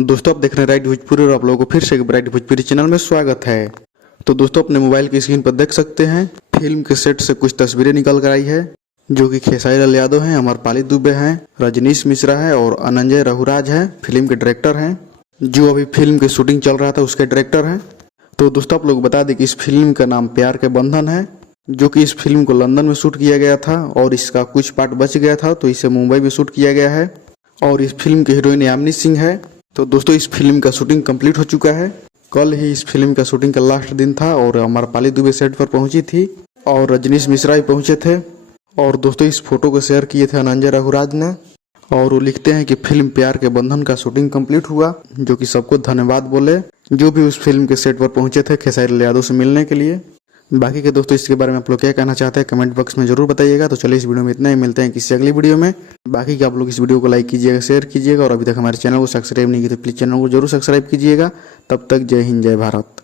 दोस्तों आप देख रहे हैं राइट भोजपुरी और आप लोगों को फिर से एक राइट भोजपुरी चैनल में स्वागत है। तो दोस्तों अपने मोबाइल की स्क्रीन पर देख सकते हैं फिल्म के सेट से कुछ तस्वीरें निकल कर आई है, जो कि खेसारी लाल यादव हैं, अमरपाली दुबे हैं, रजनीश मिश्रा है और अनंजय रघुराज है, फिल्म के डायरेक्टर हैं, जो अभी फिल्म की शूटिंग चल रहा था उसके डायरेक्टर हैं। तो दोस्तों आप लोग बता दें कि इस फिल्म का नाम प्यार के बंधन है, जो कि इस फिल्म को लंदन में शूट किया गया था और इसका कुछ पार्ट बच गया था तो इसे मुंबई में शूट किया गया है। और इस फिल्म की हीरोइन यामिनी सिंह है। तो दोस्तों इस फिल्म का शूटिंग कंप्लीट हो चुका है। कल ही इस फिल्म का शूटिंग का लास्ट दिन था और अमरपाली दुबे सेट पर पहुंची थी और रजनीश मिश्रा भी पहुंचे थे। और दोस्तों इस फोटो को शेयर किए थे अनंजय रघुराज ने और वो लिखते हैं कि फिल्म प्यार के बंधन का शूटिंग कंप्लीट हुआ, जो कि सबको धन्यवाद बोले जो भी उस फिल्म के सेट पर पहुंचे थे खेसारी लाल यादव से मिलने के लिए। बाकी के दोस्तों इसके बारे में आप लोग क्या कहना चाहते हैं कमेंट बॉक्स में जरूर बताइएगा। तो चलिए इस वीडियो में इतना ही, मिलते हैं किसी अगली वीडियो में। बाकी के आप लोग इस वीडियो को लाइक कीजिएगा, शेयर कीजिएगा और अभी तक हमारे चैनल को सब्सक्राइब नहीं किया तो प्लीज़ चैनल को जरूर सब्सक्राइब कीजिएगा। तब तक जय हिंद जय भारत।